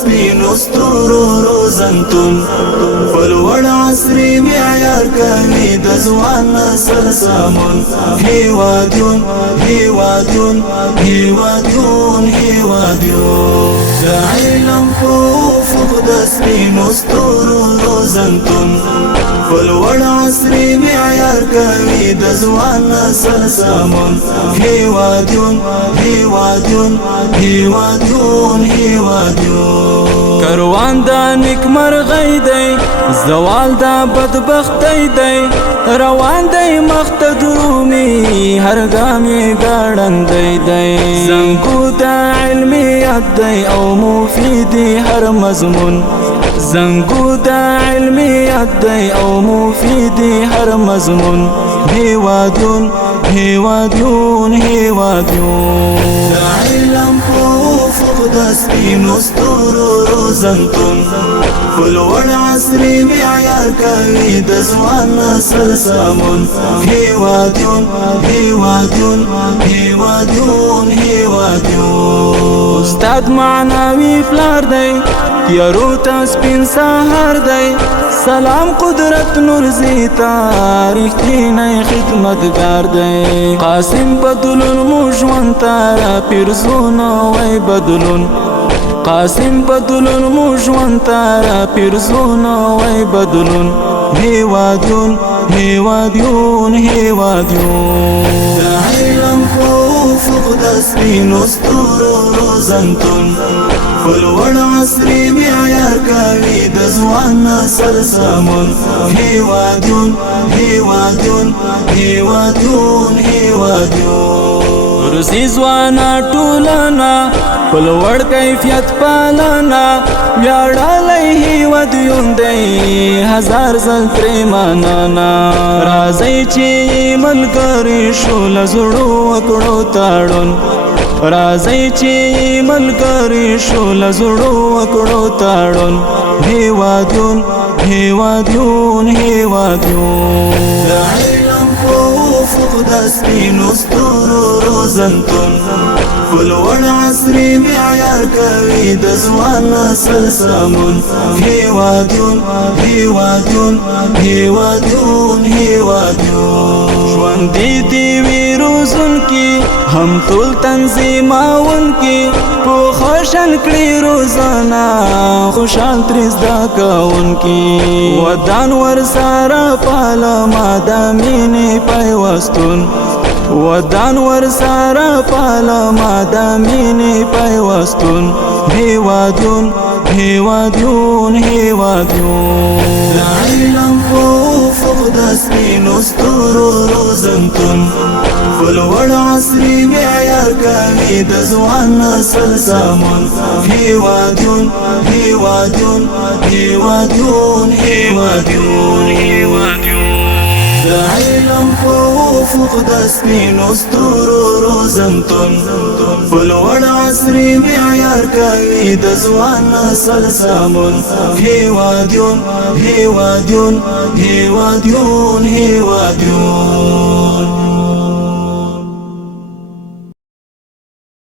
سپینو ستورو روزنتون فلوړ عصري معیار کوي د ځوان نسل سمون هیوادون هیوادون هیوادون هیوادون د علم په افق د سپینو ستورو روزنتون فلوړ عصري معیار کوي د ځوان نسل سمون هیوادون هیوادون هیوادون هیوادون کروان دا نیکمرغی دی زوال دا بدبختی دی روان دی مخت درومی هر گامی گاڑندی دی زنگو دا علمیت دی او مفیدی هر مضمون زنگو دا علمیت دی او مفیدی هر مضمون هیوادون هیوادون هیوادون دا علم په افق د سپینو ستورو روزنتون فلوړ عصري معیار کوي د ځوان نسل سمون هیوادون هیوادون هیوادون هیوادون استاد معنوي پلار دی تیارو تا سپین سهار دی سلام قدرت نور زیتا رښتینی خدمتګار دی قاسم بدلون مو ژوند ته را پیرزونه وای بدلون قاسم بدلون مو ژوند ته را پیرزونه وای بدلون هیوادون هیوادون هیوادون د علم په افق د سپینو ستورو روزنتون فلوړ عصري معیار کوي د ځوان نسل سمون هیوادون هیوادون هیوادون هیوادون روزي ځوانا ټولنا فلوړ کیفیت پالنا ویاړلی هیواد یوندی هزار ځل ترې مننه راځئ چې ملګري شو له زړو وکړو تړون راځئ چې ملګري شو له زړو وکړو تړون هیوادون هیوادون هیوادون د علم په افق د سپینو ستورو روزنتون فلوړ عصري معیار کوي د ځوان نسل سمون هیوادون هیوادون هیوادون هیوادون ژوندي دي وي روزونکي هم ټول تنظیمونکي په خوشحال کړي روزانه خوشحال ترې زده کوونکي ودان ورسره پالما د مینې پیوستون ودان ورسره پالما د مینې پیوستون هیوادون هیوادون هیوادون د علم په افق د سپینو ستورو روزنتون فلوړ عصري معیار کوي د ځوان نسل سمون هیوادون هیوادون هیوادون هیوادون هیوادون د علم په افق د سپینو ستورو روزنتون فلوړ عصري معیار کوي د ځوان نسل سمون هیوادون هیوادون هیوادون هیوادون